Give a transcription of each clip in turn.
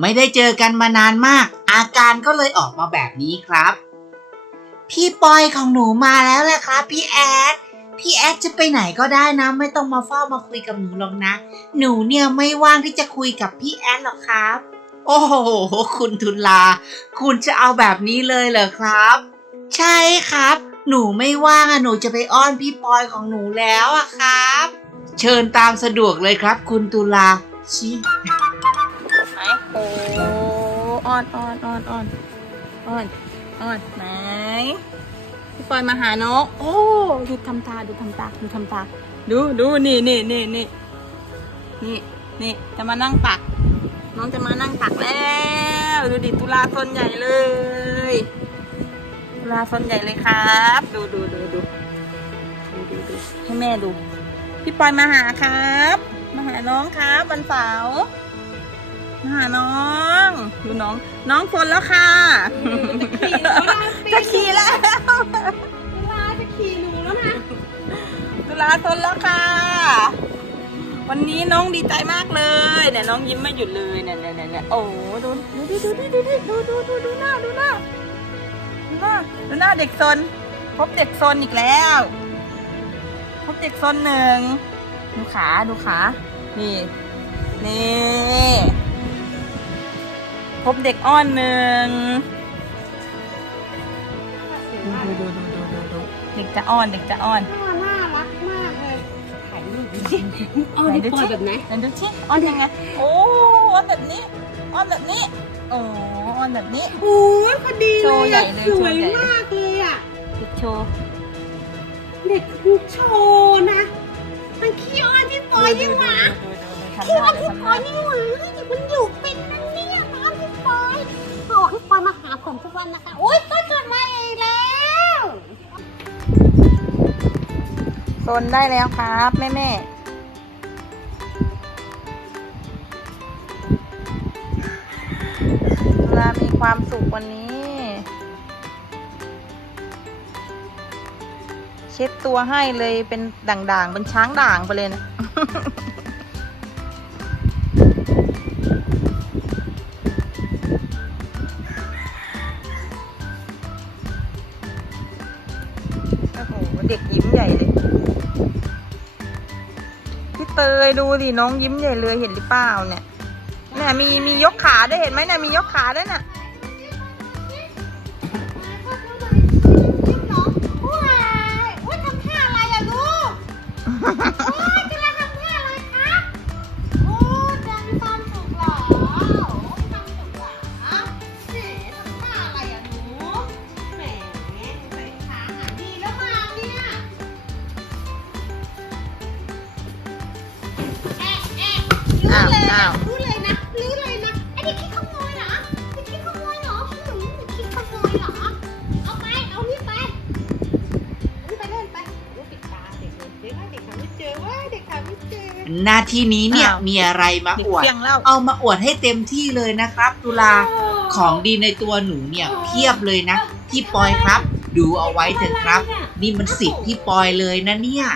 ไม่ได้เจอกันมานานมาก อาการก็เลยออกมาแบบนี้ครับ พี่ปอยของหนูมาแล้วแหละครับพี่แอดพี่แอดจะไปไหนก็ได้นะ ไม่ต้องมาเฝ้ามาคุยกับหนูหรอกนะ หนูเนี่ยไม่ว่างที่จะคุยกับพี่แอดหรอกครับ โอ้โหคุณทุลา คุณจะเอาแบบนี้เลยเหรอครับ ใช่ครับ หนูไม่ว่างอะหนูจะไปอ้อนพี่ปอยของหนูแล้วอะครับ เชิญตามสะดวกเลยครับ คุณตุลาชิไหนโอ้ อ่อนอ่อนอ่อนอ่อนอ่อนอ่อนไหนพี่ปอยมาหาน้องโอ้ดูทำตาดูทำตาดูทำตา ดูดูนี่นี่นี่นี่นี่นี่จะมานั่งตัก น้องจะมานั่งตักแล้วดูดิตุลาซนใหญ่เลยตุลาซนใหญ่เลยครับ ดูดูดูดูดูดูดูให้แม่ดู พี่ปอยมาหาครับ มาหาน้องครับวันเสาร์ หาน้องดูน้อง น้องฝนแล้วค่ะจะขี่แล้วเวลาจะขี่หนูแล้วนะตุลาฝนแล้วค่ะ วันนี้น้องดีใจมากเลยเนี่ยน้องยิ้มไม่หยุดเลยเนี่ยเนี่ยเนี่ยเนี่ยโอ้ดูดูดูดูดูดูดูดูดูดูหน้าดูหน้าดูหน้าดูหน้าเด็กซนพบเด็กซนอีกแล้วพบเด็กซนหนึ่งดูขาดูขานี่นี่ พบเด็กอ้อนหนึ่งดูดูดูดูดูดูเด็กจะอ้อนเด็กจะอ้อนน่าน่ารักมากเลยถ่ายรูปดิอ้อนพี่ปอยแบบไหนไหนดูชิอ้อนยังไงโอ้อ้อนแบบนี้อ้อนแบบนี้โอ้อ้อนแบบนี้โอ้ยพอดีโชเลว์ยใหญ่อะเลยสโชวว์ยใหญ่เลยมากเลยอะเด็กโชว์เด็กทุกโชว์นะมันขี้อ้อนพี่ปอยยิ่งหมาดูดูดูทำขี้หอ้อน้านดูพี่ทำหปอน้ายยิ่งหมานี่มันอยู่เป็น อ้พี่ปอยมาหาผมทุกวันนะคะโอ้ยก็จดมาอีกแล้วโซนได้แล้วครับแม่แม่เวลามีความสุขวันนี้ เช็ดตัวให้เลยเป็นด่างๆ เป็นช้างด่างไปเลยนะ เลยดูดิน้องยิ้มใหญ่เลยเห็นหรือเปล่าเนี่ยเนี่ยมีมียกขาด้วยเห็นไหมเนี่ยมียกขาด้วยน่ะ หน้าที่นี้เนี่ยอ้าวมีอะไรมาเด็กอวดเพียงเล่าเอามาอวดให้เต็มที่เลยนะครับ ตุลาของดีในตัวหนูเนี่ยเพียบเลยนะพี่ปอยครับ ดูเอาไว้เถอะครับ นี่มันสิทธิ์พี่ปอยเลยนะเนี่ย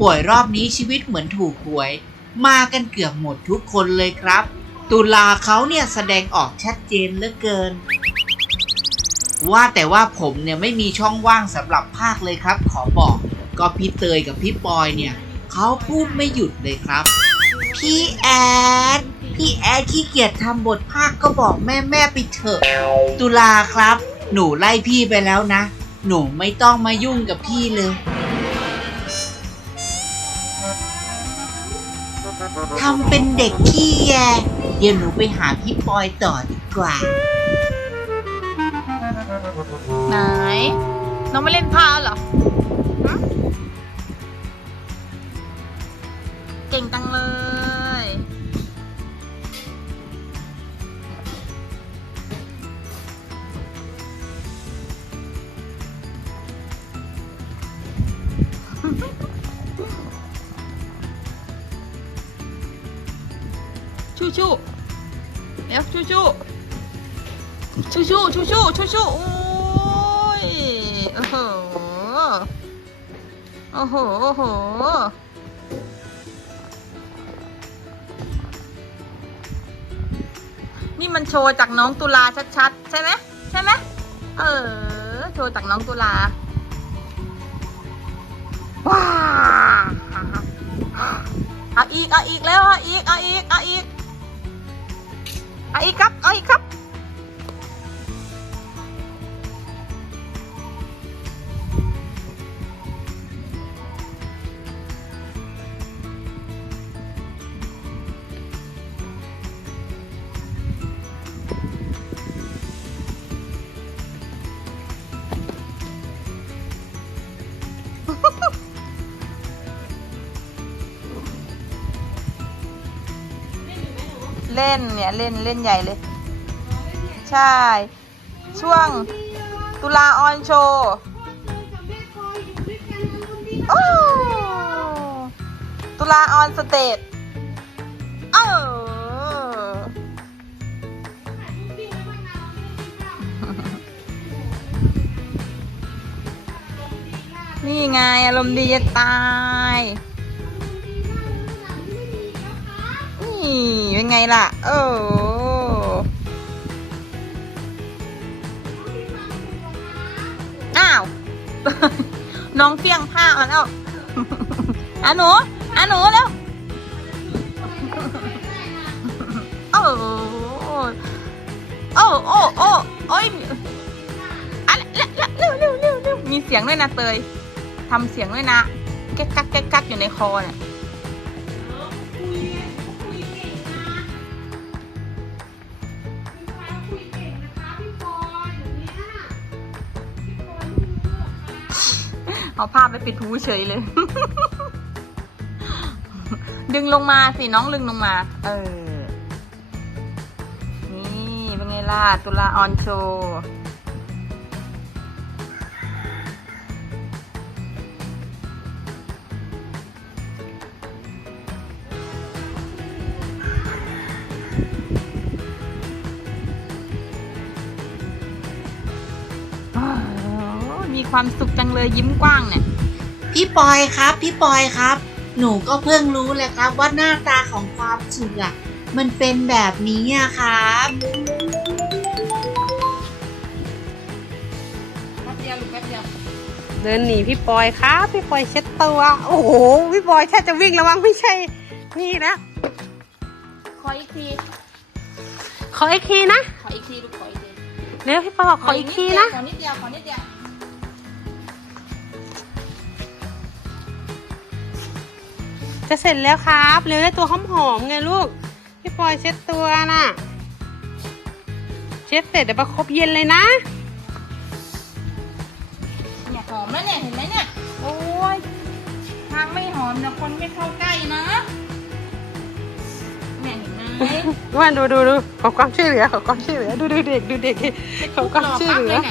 ป่วยรอบนี้ชีวิตเหมือนถูกหวย มากันเกือบหมดทุกคนเลยครับ ตุลาเขาเนี่ยแสดงออกชัดเจนเหลือเกิน ว่าแต่ว่าผมเนี่ยไม่มีช่องว่างสำหรับภาคเลยครับ ขอบอก ก็พี่เตยกับพี่ปอยเนี่ยเขาพูดไม่หยุดเลยครับ พี่แอด พี่แอดขี้เกียจทำบทภาคก็บอกแม่แม่ไปเถอะ ตุลาครับ หนูไล่พี่ไปแล้วนะ หนูไม่ต้องมายุ่งกับพี่เลย ทำเป็นเด็กขี้แยเดี๋ยวหนูไปหาพี่ปอยต่อดีกว่า ไหน น้องไม่เล่นผ้าเหรอ ชูชูชูชูชูชูโอ้ยโอ้โหโอ้โหโอ้โนี่มันโชว์จากน้องตุลาชัดๆ ใช่ไหมใช่ไหมเออ โชว์จากน้องตุลาว้าเอาอีกเอาอีกแล้วเอาอีกเอาอีกเอาอีกเอาอีกครับเอาอีกครับ ล่นเนี่ยเล่นเล่นใหญ่เลย ใช่ ช่วงตุลาออนโชว์โอ้ตุลาออนสเตจเออนี่ไงอารมณ์ดีจะตาย นี่เป็นไงล่ะเอออ้าว น้องเฟี้ยงผ้ามาแล้วอะหนูอะหนูแล้วโอ้โอ้โอ้โอ้โอ้ยอะเร็วเร็วเร็วเร็วเร็วมีเสียงด้วยนะเตยทำเสียงด้วยนะแก๊กกักแก๊กกักอยู่ในคอเนี่ย เอาผ้าไปปิดหูเฉยเลย ดึงลงมาสิน้องดึงลงมา เออ นี่เป็นไงล่ะ ตุลาออนโชว์ มีความสุขจังเลยยิ้มกว้างเนี่ย พี่ปอยครับ พี่ปอยครับ หนูก็เพิ่งรู้เลยครับ ว่าหน้าตาของความสุขอะมันเป็นแบบนี้อะครับ แป๊บเดียวลูกแป๊บเดียว เดินหนีพี่ปอยครับ พี่ปอยเช็ดตัว โอ้โห พี่ปอยแค่จะวิ่งระวังไม่ใช่ นี่นะ ขออีกที ขออีกทีนะ ขออีกทีลูกขออีกทีเร็วพี่ปอยบอกขออีกทีนะ ขอนิดเดียว ขอนิดเดียว จะเสร็จแล้วครับเร็วได้ตัวหอมๆไงลูก พี่ปอยเช็ดตัวน่ะ เช็ดเสร็จเดี๋ยวประคบเย็นเลยนะเนี่ยหอมแล้วเนี่ยเห็นไหมเนี่ย โอ้ยทางไม่หอมเดี๋ยวคนไม่เข้าใกล้นะเนี่ยเห็นไหมว่าดูดูดูขอความช่วยเหลือขอความช่วยเหลือดูดูเด็กดูเด็กขอความช่วยเหลือ ไหน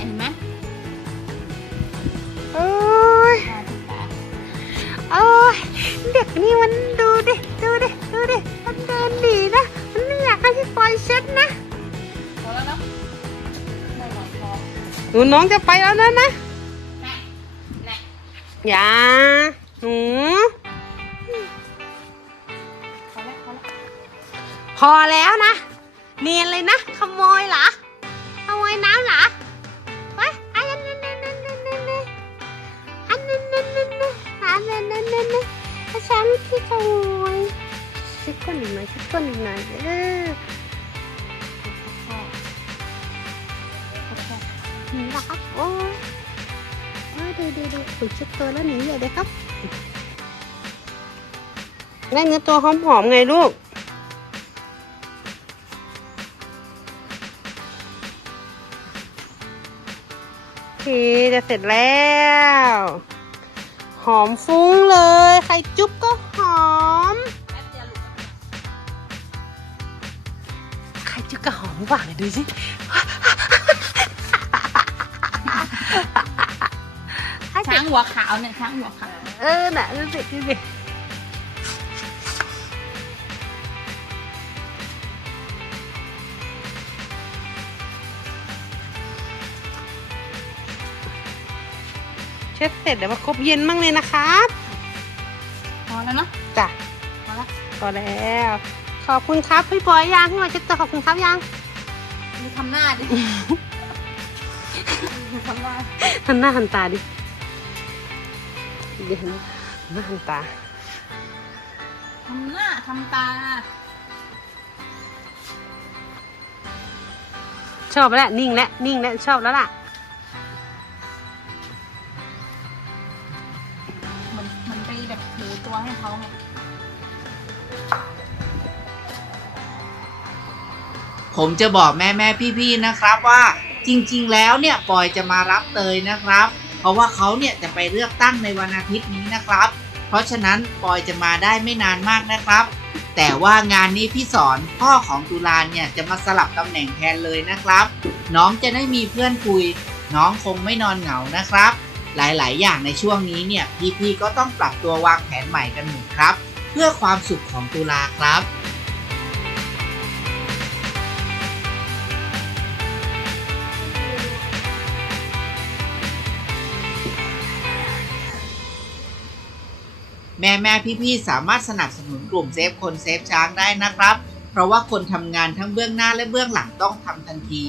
โอ้ยเด็กนี่มันดูดิ ดูดิ ดูดิ มันเดินหนีนะ มันไม่อยากให้พี่ปอยเช็ดนะพอแล้วเนาะได้หน่อยพอหนูน้องจะไปแล้วนะนะไหนไหนอย่าหนูพอแล้วพอแล้วพอแล้วนะ เนียนเลยนะขโม ดูดูฝึกเช็ดตัวแล้วหนีเลยเลยครับได้เนื้อตัวหอมๆไงลูกโอเคจะเสร็จแล้ว หอมฟุ้งเลย ใครจุ๊บก็หอมแป๊บเดียวลูกใครจุ๊บก็หอมบ้างดูสิช้าง หัวขาวเนี่ยช้างหัวขาวเออน่ะดูสิดูสิเช็ดเสร็จเดี๋ยวมาครบเย็นมั่งเลยนะครับพอแล้วเนาะจ้ะพอแล้วพอแล้ว ขอบคุณครับพี่ปอยยังพี่ปอยเช็ดตัวขอบคุณครับยังขดูทำหน้าดิดูทำหน้าหันหน้าหันตาดิ เดี๋ยวหันหน้าหันตาทำหน้าทำตา ชอบแล้วนิ่งแล้วนิ่งแล้วชอบแล้วล่ะ เหมือนเหมันไปแบบถือตัวให้เขาไงผมจะบอกแม่แม่ๆพี่ๆนะครับว่าจริง ๆ แล้วเนี่ยปอยจะมารับเตยนะครับเพ ราะว่าเขาเนี่ยจะไปเลือกตั้งในวันอาทิตย์นี้นะครับ เพราะฉะนั้นปอยจะมาได้ไม่นานมากนะครับ แต่ว่างานนี้พี่สอนพ่อของตุลาเนี่ยจะมาสลับตำแหน่งแทนเลยนะครับ น้องจะได้มีเพื่อนคุย น้องคงไม่นอนเหงานะครับ หลายๆ อย่างในช่วงนี้เนี่ยพี่ๆก็ต้องปรับตัววางแผนใหม่กันหมดครับ เพื่อความสุขของตุลาครับ ม่แม่พี่พี่ๆสามารถสนับสนุนกลุ่มเซฟคนเซฟช้างได้นะครับ เพราะว่าคนทำงานทั้งเบื้องหน้าและเบื้องหลังต้องทำทันที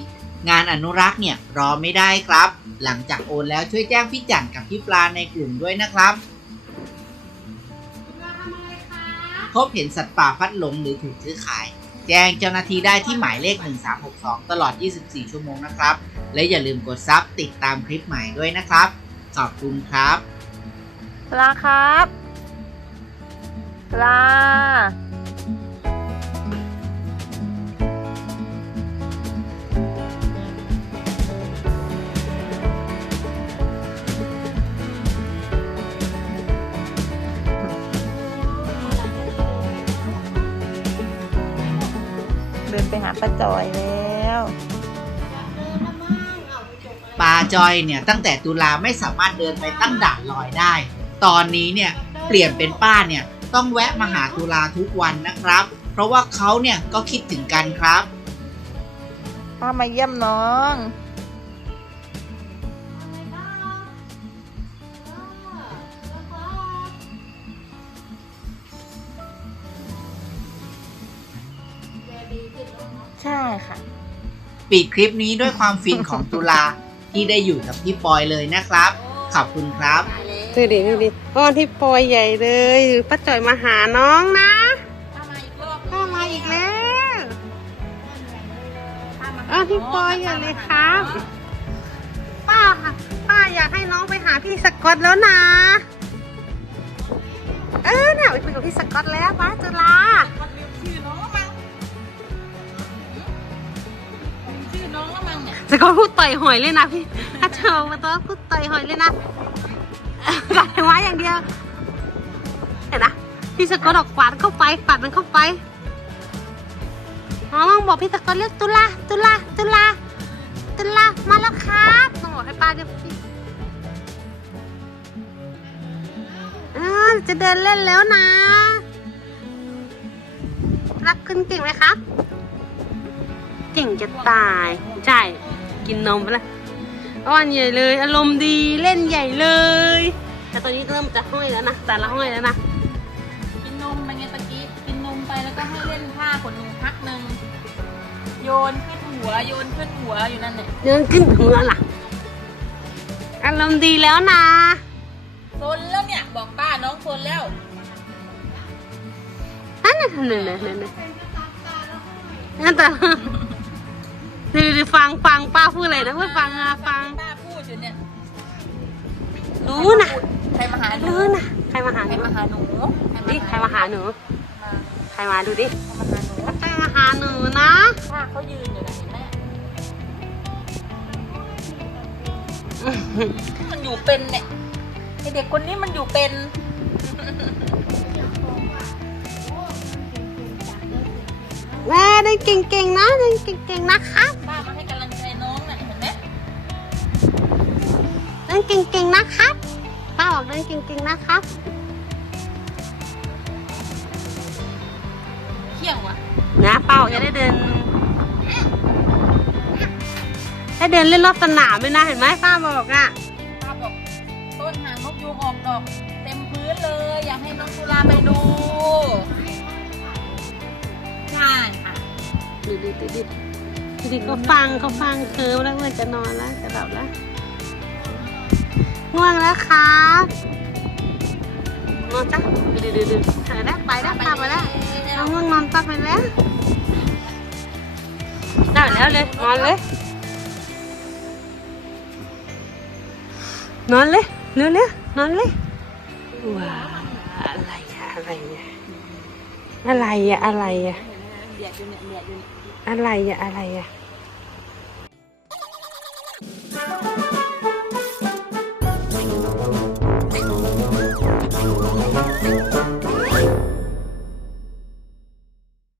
งานอนุรักษ์เนี่ยรอไม่ได้ครับ หลังจากโอนแล้วช่วยแจ้งพี่จันกับพี่ปลาในกลุ่มด้วยนะครับพบเห็นสัตว์ป่าพัดหลงหรือถูกซื้อขาย แจ้งเจ้าหน้าที่ได้ที่หมายเลข 1362 ตลอด 24 ชั่วโมงนะครับ และอย่าลืมกดซับติดตามคลิปใหม่ด้วยนะครับ ขอบคุณครับลาครับ ปลาเดินไปหาป้าจอยแล้ว ปลาจอยเนี่ยตั้งแต่ตุลาไม่สามารถเดินไปตั้งด่านลอยได้ ตอนนี้เนี่ยเปลี่ยนเป็นป้าเนี่ย ต้องแวะมาหาตุลาทุกวันนะครับ เพราะว่าเขาเนี่ยก็คิดถึงกันครับป้ามาเยี่ยมน้อง ใช่ค่ะ ปิดคลิปนี้ด้วยความฟินของตุลาที่ได้อยู่กับพี่ปอยเลยนะครับ ขอบคุณครับ ดูดิดูดิอ้อนที่ปอยใหญ่เลยป้าจ่อยมาหาน้องนะป้ามาอีกรอบป้ามาอีกแล้วอ้อนที่ปอยใหญ่เลยครับป้าค่ะป้าอยากให้น้องไปหาพี่สกอตแล้วนะ เออเนี่ยไปคุยกับพี่สกอตแล้วป้าจุฬามันลืมชื่อน้องแล้วมั้งลืมชื่อน้องแล้วมั้งเนี่ยสกอตพูดต่อยหอยเลยนะพี่ถ้าเจอมาตัวพูดต่อยหอยเลยนะ หลังไว้อย่างเดียวเห็นนะพี่สกอตออกกวาดเข้าไปปัดมันเข้าไปน้องบอกพี่สกอตเรียกตุลาตุลาตุลาตุลามาแล้วครับต้องบอกให้ป้าเรียกพี่จะเดินเล่นแล้วนะ รักขึ้นเก่งไหมครับ เก่งจะตาย ใช่ กินนมไปแล้ว อ้อนใหญ่เลย อารมณ์ดีเล่นใหญ่เลย แต่ตอนนี้เริ่มจะห้อยแล้วนะแต่ละห้อยแล้วนะกินนมไปไงตะกี้กินนมไปแล้วก็ให้เล่นท่าขนหนูพักหนึ่งโยนขึ้นหัวโยนขึ้นหัวอยู่นั่นเนี่ยเดินขึ้นหัวล่ะอารมณ์ดีแล้วนะโซนแล้วเนี่ยบอกป้าน้องโซนแล้วนั่นน่ะนั่นน่ะนั่นน่ะนั่นแต่ ดูดูฟังฟังป้าพูดอะไรนะพูดฟังอะฟังป้าพูดอยู่เนี่ยรู้นะใครมาหาหนูรู้นะใครมาหาหใครนูมาหาหนูนี่ใครมาหาหนูมาใครมาดูดิใครมาหาหนูใครมาหาหนูนะป้าเขายืนอยู่นะเห็นไหมมันอยู่เป็นเนี่ยไอเด็กคนนี้มันอยู่เป็นแม่เดินเก่งๆนะเดินเก่งๆนะครั นเก่งๆนะครับป้าบอกเดินเก่งๆนะครับ เขี่ยงว่ะนะป้าบอกจะได้เดิน ได้เดินเล่นรอบสนามด้วยนะเห็นไหมป้าบอกอะป้าบอกต้นหางนกยูงออกดอกเต็มพื้นเลย อยากให้น้องตุลาไปดูใช่ค่ะดูดิดูดิดูดิเขาฟังเขาฟังเคิร์ฟแล้วมันจะนอนแล้วจะหลับแล้ว ง่วงแล้วครับนอนจ้ะดูดูดูดูเธอแล้วไปแล้วตามไปแล้วน้องง่วงนอนตับไปแล้วได้แล้วเลยนอนเลยนอนเลยเร็วเร็วนอนเลยว้าอะไรอะอะไรอะอะไรอะอะไรอะเบียดอยู่เนี่ยเบียดอยู่เนี่ยอะไรอะอะไรอะ